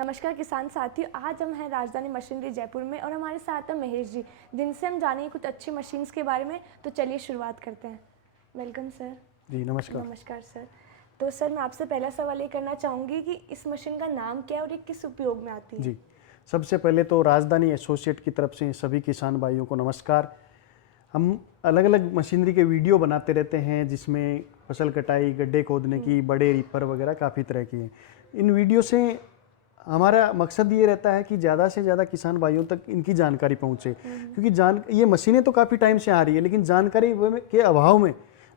नमस्कार किसान साथियों, आज हम हैं राजधानी मशीनरी जयपुर में और हमारे साथ हैं महेश जी, जिनसे हम जानेंगे कुछ अच्छी मशीन्स के बारे में। तो चलिए शुरुआत करते हैं। Welcome sir. जी नमस्कार। नमस्कार सर। तो सर मैं आपसे पहला सवाल ये करना चाहूँगी कि इस मशीन का नाम क्या है और ये किस उपयोग में आती है? जी, सबसे पहले तो राजधानी एसोसिएट की तरफ से सभी किसान भाइयों को नमस्कार। हम अलग अलग मशीनरी के वीडियो बनाते रहते हैं जिसमें फसल कटाई, गड्ढे खोदने की, बड़े रीपर वगैरह काफ़ी तरह की हैं। इन वीडियो से हमारा मकसद ये रहता है कि ज़्यादा से ज़्यादा किसान भाइयों तक इनकी जानकारी पहुँचे, क्योंकि ये मशीनें तो काफ़ी टाइम से आ रही है लेकिन जानकारी के अभाव में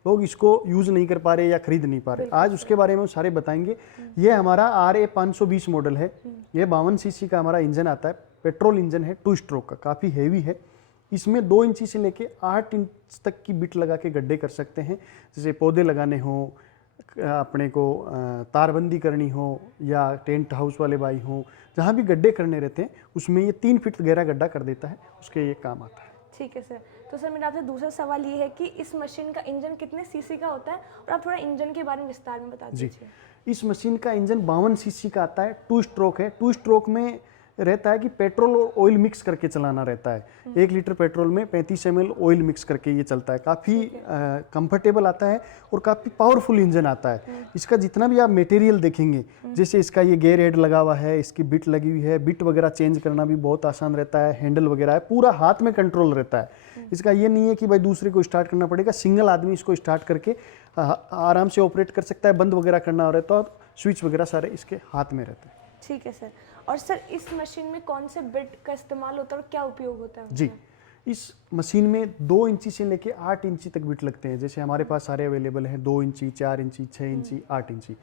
लोग इसको यूज़ नहीं कर पा रहे या खरीद नहीं पा रहे। आज उसके बारे में हम सारे बताएंगे। ये हमारा RA520 मॉडल है। ये 52 सीसी का हमारा इंजन आता है, पेट्रोल इंजन है, 2 स्ट्रोक का, काफ़ी हैवी है। इसमें 2 इंची से लेके 8 इंच तक की बिट लगा के गड्ढे कर सकते हैं। जैसे पौधे लगाने हो, अपने को तारबंदी करनी हो या टेंट हाउस वाले भाई हो, जहाँ भी गड्ढे करने रहते हैं उसमें ये 3 फीट गहरा गड्ढा कर देता है, उसके ये काम आता है। ठीक है सर। तो सर मेरा आपसे दूसरा सवाल ये है कि इस मशीन का इंजन कितने सीसी का होता है और आप थोड़ा इंजन के बारे में विस्तार में बता दीजिए। इस मशीन का इंजन 52 सीसी का आता है, 2 स्ट्रोक है। 2 स्ट्रोक में रहता है कि पेट्रोल और ऑयल मिक्स करके चलाना रहता है। 1 लीटर पेट्रोल में 35 ml ऑयल मिक्स करके ये चलता है। काफ़ी कंफर्टेबल आता है और काफ़ी पावरफुल इंजन आता है। इसका जितना भी आप मटेरियल देखेंगे, जैसे इसका ये गेयर हेड लगा हुआ है, इसकी बिट लगी हुई है, बिट वगैरह चेंज करना भी बहुत आसान रहता है, हैंडल वगैरह है, पूरा हाथ में कंट्रोल रहता है। इसका ये नहीं है कि भाई दूसरे को स्टार्ट करना पड़ेगा, सिंगल आदमी इसको स्टार्ट करके आराम से ऑपरेट कर सकता है। बंद वगैरह करना हो रहा है तो स्विच वगैरह सारे इसके हाथ में रहते हैं। ठीक है सर। और सर इस मशीन में कौन से बिट का इस्तेमाल होता है और क्या उपयोग होता है? जी, इस मशीन में 2 इंची से लेके 8 इंची तक बिट लगते हैं। जैसे हमारे पास सारे अवेलेबल हैं, 2 इंची, 4 इंची, 6 इंची, 8 इंची।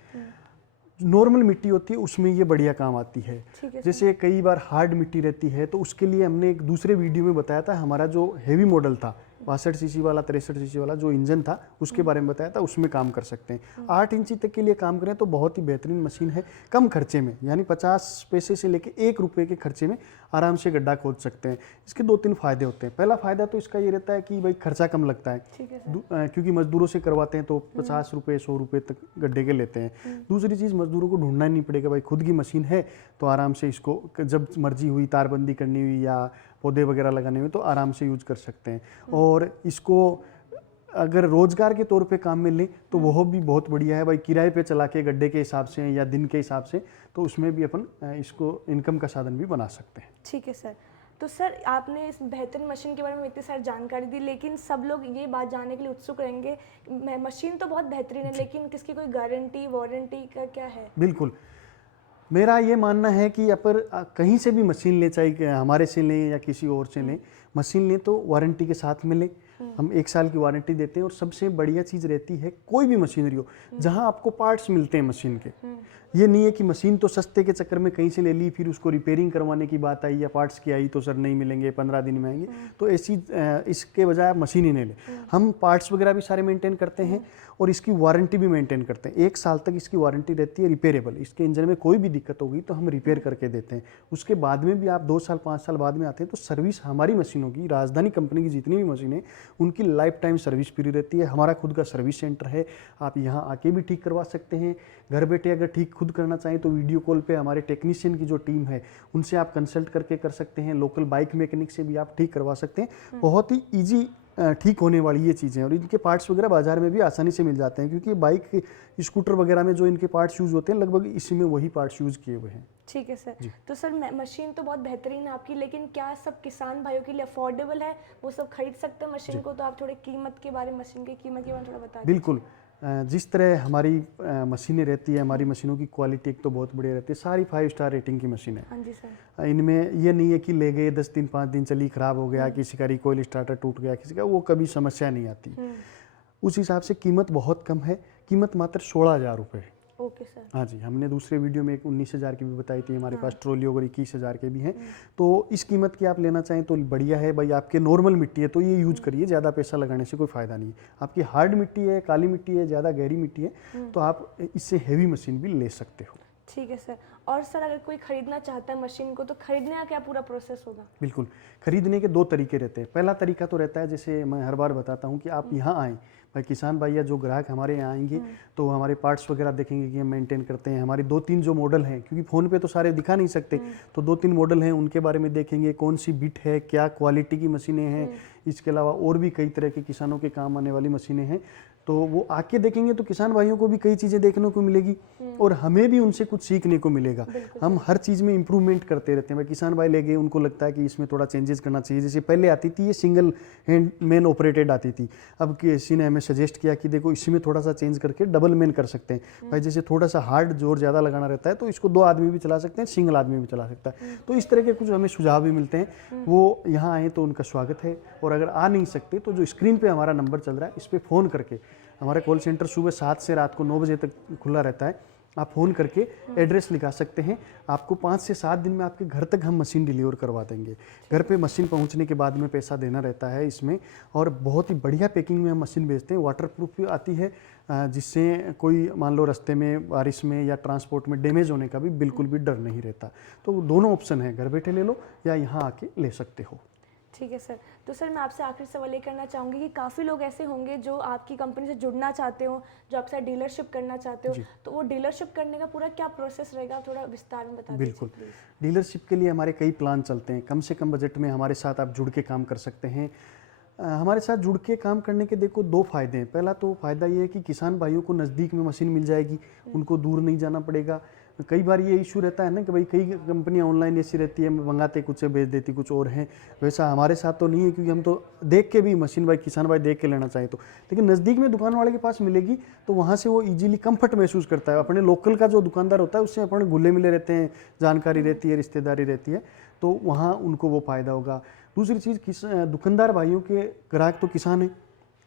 नॉर्मल मिट्टी होती है उसमें ये बढ़िया काम आती है। जैसे कई बार हार्ड मिट्टी रहती है तो उसके लिए हमने एक दूसरे वीडियो में बताया था, हमारा जो हैवी मॉडल था 62 सीसी वाला, 63 सीसी वाला जो इंजन था उसके बारे में बताया था, उसमें काम कर सकते हैं। 8 इंची तक के लिए काम करें तो बहुत ही बेहतरीन मशीन है। कम खर्चे में, यानी 50 पैसे से लेके 1 रुपये के खर्चे में आराम से गड्ढा खोद सकते हैं। इसके 2-3 फायदे होते हैं। पहला फायदा तो इसका ये रहता है कि भाई खर्चा कम लगता है, क्योंकि मजदूरों से करवाते हैं तो 50 रुपये 100 रुपये तक गड्ढे के लेते हैं। दूसरी चीज़, मजदूरों को ढूंढना नहीं पड़ेगा, भाई खुद की मशीन है तो आराम से इसको जब मर्जी हुई, तारबंदी करनी हुई या पौधे वगैरह लगाने हुए तो आराम से यूज कर सकते हैं। और इसको अगर रोजगार के तौर पे काम में लें तो वह भी बहुत बढ़िया है। भाई किराए पे चला के गड्ढे के हिसाब से या दिन के हिसाब से, तो उसमें भी अपन इसको इनकम का साधन भी बना सकते हैं। ठीक है सर। तो सर आपने इस बेहतरीन मशीन के बारे में इतनी सारी जानकारी दी, लेकिन सब लोग ये बात जानने के लिए उत्सुक रहेंगे, मशीन तो बहुत बेहतरीन है लेकिन किसकी कोई गारंटी वारंटी का क्या है? बिल्कुल, मेरा ये मानना है कि अपर कहीं से भी मशीन ले, चाहे हमारे से लें या किसी और से लें, मशीन लें तो वारंटी के साथ में लें। हम 1 साल की वारंटी देते हैं। और सबसे बढ़िया चीज़ रहती है, कोई भी मशीनरी हो जहां आपको पार्ट्स मिलते हैं मशीन के। ये नहीं है कि मशीन तो सस्ते के चक्कर में कहीं से ले ली, फिर उसको रिपेयरिंग करवाने की बात आई या पार्ट्स की आई तो सर नहीं मिलेंगे, 15 दिन में आएंगे, तो ऐसी इसके बजाय आप मशीन ही नहीं ले। हम पार्ट्स वगैरह भी सारे मेंटेन करते हैं और इसकी वारंटी भी मेंटेन करते हैं। 1 साल तक इसकी वारंटी रहती है रिपेयरेबल। इसके इंजन में कोई भी दिक्कत होगी तो हम रिपेयर करके देते हैं। उसके बाद में भी आप 2 साल 5 साल बाद में आते हैं तो सर्विस हमारी मशीनों की, राजधानी कंपनी की जितनी भी मशीनें, उनकी लाइफ टाइम सर्विस फ्री रहती है। हमारा खुद का सर्विस सेंटर है, आप यहाँ आके भी ठीक करवा सकते हैं। घर बैठे अगर ठीक खुद करना चाहें तो वीडियो कॉल पे हमारे टेक्नीशियन की जो टीम है उनसे आप कंसल्ट करके कर सकते हैं। लोकल बाइक मैकेनिक से भी आप ठीक करवा सकते हैं। बहुत ही ईजी ठीक होने वाली ये चीज़ें हैं। और इनके पार्ट्स वगैरह बाजार में भी आसानी से मिल जाते हैं, क्योंकि बाइक, स्कूटर वगैरह में जो इनके पार्ट्स यूज़ होते हैं लगभग इसी में वही पार्ट्स यूज़ किए हुए हैं। ठीक है सर। तो सर मशीन तो बहुत बेहतरीन है आपकी, लेकिन क्या सब किसान भाइयों के लिए अफोर्डेबल है, वो सब खरीद सकते हैं मशीन को? तो आप थोड़े कीमत के बारे में, मशीन की कीमत के बारे में थोड़ा बता दीजिए। बिल्कुल, जिस तरह हमारी मशीनें रहती है, हमारी मशीनों की क्वालिटी एक तो बहुत बढ़िया रहती है। सारी 5 स्टार रेटिंग की मशीन है। हाँ जी सर। इनमें ये नहीं है कि ले गए 10 दिन 5 दिन चली ख़राब हो गया, किसी का रिकॉइल स्टार्टर टूट गया, किसी का, वो कभी समस्या नहीं आती। उस हिसाब से कीमत बहुत कम है। कीमत मात्र 16,000 रुपये है। Okay sir. हाँ जी, हमने दूसरे वीडियो में एक 19,000 की भी बताई थी। हमारे पास ट्रॉली और 21,000 के भी हैं। तो इस कीमत की आप लेना चाहें तो बढ़िया है। भाई आपके नॉर्मल मिट्टी है तो ये यूज करिए, ज़्यादा पैसा लगाने से कोई फ़ायदा नहीं है। आपकी हार्ड मिट्टी है, काली मिट्टी है, ज़्यादा गहरी मिट्टी है तो आप इससे हैवी मशीन भी ले सकते हो। ठीक है सर। और सर अगर कोई खरीदना चाहता है मशीन को तो खरीदने का क्या पूरा प्रोसेस होगा? बिल्कुल, खरीदने के 2 तरीके रहते हैं। पहला तरीका तो रहता है, जैसे मैं हर बार बताता हूँ कि आप यहाँ आएँ, भाई किसान भाई या जो ग्राहक हमारे यहाँ आएंगे तो हमारे पार्ट्स वगैरह देखेंगे कि हम मेंटेन करते हैं। हमारे 2-3 जो मॉडल हैं, क्योंकि फ़ोन पे तो सारे दिखा नहीं सकते, तो 2-3 मॉडल हैं, उनके बारे में देखेंगे कौन सी बिट है, क्या क्वालिटी की मशीनें हैं। इसके अलावा और भी कई तरह के किसानों के काम आने वाली मशीनें हैं, तो वो आके देखेंगे तो किसान भाइयों को भी कई चीज़ें देखने को मिलेगी और हमें भी उनसे कुछ सीखने को मिलेगा। हम हर चीज़ में इम्प्रूवमेंट करते रहते हैं। भाई किसान भाई ले गए, उनको लगता है कि इसमें थोड़ा चेंजेस करना चाहिए। जैसे पहले आती थी ये सिंगल हैंड मैन ऑपरेटेड आती थी, अब किसी ने हमें सजेस्ट किया कि देखो इसमें थोड़ा सा चेंज करके डबल मैन कर सकते हैं। भाई जैसे थोड़ा सा हार्ड जोर ज़्यादा लगाना रहता है तो इसको 2 आदमी भी चला सकते हैं, सिंगल आदमी भी चला सकता है। तो इस तरह के कुछ हमें सुझाव भी मिलते हैं। वो यहाँ आए तो उनका स्वागत है, और अगर आ नहीं सकते तो जो स्क्रीन पे हमारा नंबर चल रहा है इस पर फ़ोन करके, हमारा कॉल सेंटर सुबह 7 से रात को 9 बजे तक खुला रहता है। आप फ़ोन करके एड्रेस लिखा सकते हैं, आपको 5 से 7 दिन में आपके घर तक हम मशीन डिलीवर करवा देंगे। घर पे मशीन पहुंचने के बाद में पैसा देना रहता है इसमें, और बहुत ही बढ़िया पैकिंग में हम मशीन भेजते हैं। वाटरप्रूफ भी आती है, जिससे कोई मान लो रास्ते में बारिश में या ट्रांसपोर्ट में डैमेज होने का भी बिल्कुल भी डर नहीं रहता। तो दोनों ऑप्शन है, घर बैठे ले लो या यहाँ आके ले सकते हो। ठीक है सर। तो सर मैं आपसे आखिरी सवाल ये करना चाहूँगी कि काफ़ी लोग ऐसे होंगे जो आपकी कंपनी से जुड़ना चाहते हो, जो आपके साथ डीलरशिप करना चाहते हो, तो वो डीलरशिप करने का पूरा क्या प्रोसेस रहेगा, थोड़ा विस्तार में बता दीजिए बिल्कुल। प्लीज़। डीलरशिप के लिए हमारे कई प्लान चलते हैं। कम से कम बजट में हमारे साथ आप जुड़ के काम कर सकते हैं। हमारे साथ जुड़ के काम करने के देखो 2 फ़ायदे हैं। पहला तो फ़ायदा ये है कि किसान भाइयों को नज़दीक में मशीन मिल जाएगी, उनको दूर नहीं जाना पड़ेगा। कई बार ये इशू रहता है ना कि भाई कई कंपनियां ऑनलाइन ऐसी रहती है, मंगाते कुछ है भेज देती कुछ और है। वैसा हमारे साथ तो नहीं है, क्योंकि हम तो देख के भी मशीन भाई किसान भाई देख के लेना चाहे तो, लेकिन नज़दीक में दुकान वाले के पास मिलेगी तो वहाँ से वो इजीली कंफर्ट महसूस करता है। अपने लोकल का जो दुकानदार होता है उससे अपने घुले मिले रहते हैं, जानकारी रहती है, रिश्तेदारी रहती है, तो वहाँ उनको वो फ़ायदा होगा। दूसरी चीज़, दुकानदार भाइयों के ग्राहक तो किसान हैं,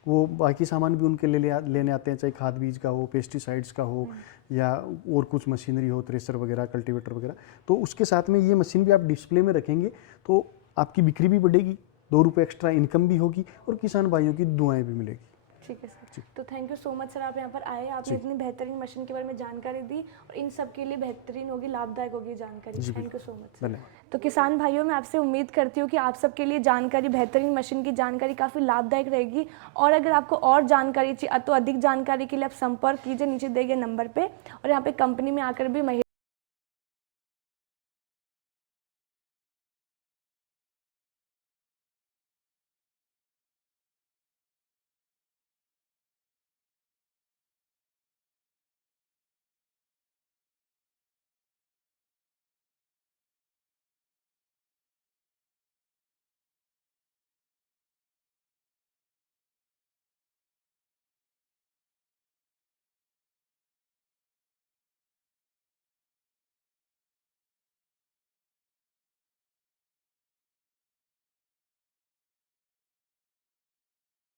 वो बाकी सामान भी उनके लेने आते हैं, चाहे खाद बीज का हो, पेस्टिसाइड्स का हो, या और कुछ मशीनरी हो, थ्रेशर वगैरह, कल्टीवेटर वगैरह। तो उसके साथ में ये मशीन भी आप डिस्प्ले में रखेंगे तो आपकी बिक्री भी बढ़ेगी, 2 रुपये एक्स्ट्रा इनकम भी होगी, और किसान भाइयों की दुआएं भी मिलेगी। ठीक है सर। तो thank you so much sir, आप यहाँ पर आए, आपने इतनी बेहतरीन मशीन के बारे में जानकारी दी, और इन सब के लिए बेहतरीन होगी, लाभदायक होगी जानकारी। Thank you so much sir. तो किसान भाइयों, मैं आपसे उम्मीद करती हूँ कि आप सबके लिए जानकारी, बेहतरीन मशीन की जानकारी काफ़ी लाभदायक रहेगी। और अगर आपको और जानकारी चाहिए तो अधिक जानकारी के लिए आप संपर्क कीजिए नीचे दिए गए नंबर पर, और यहाँ पे कंपनी में आकर भी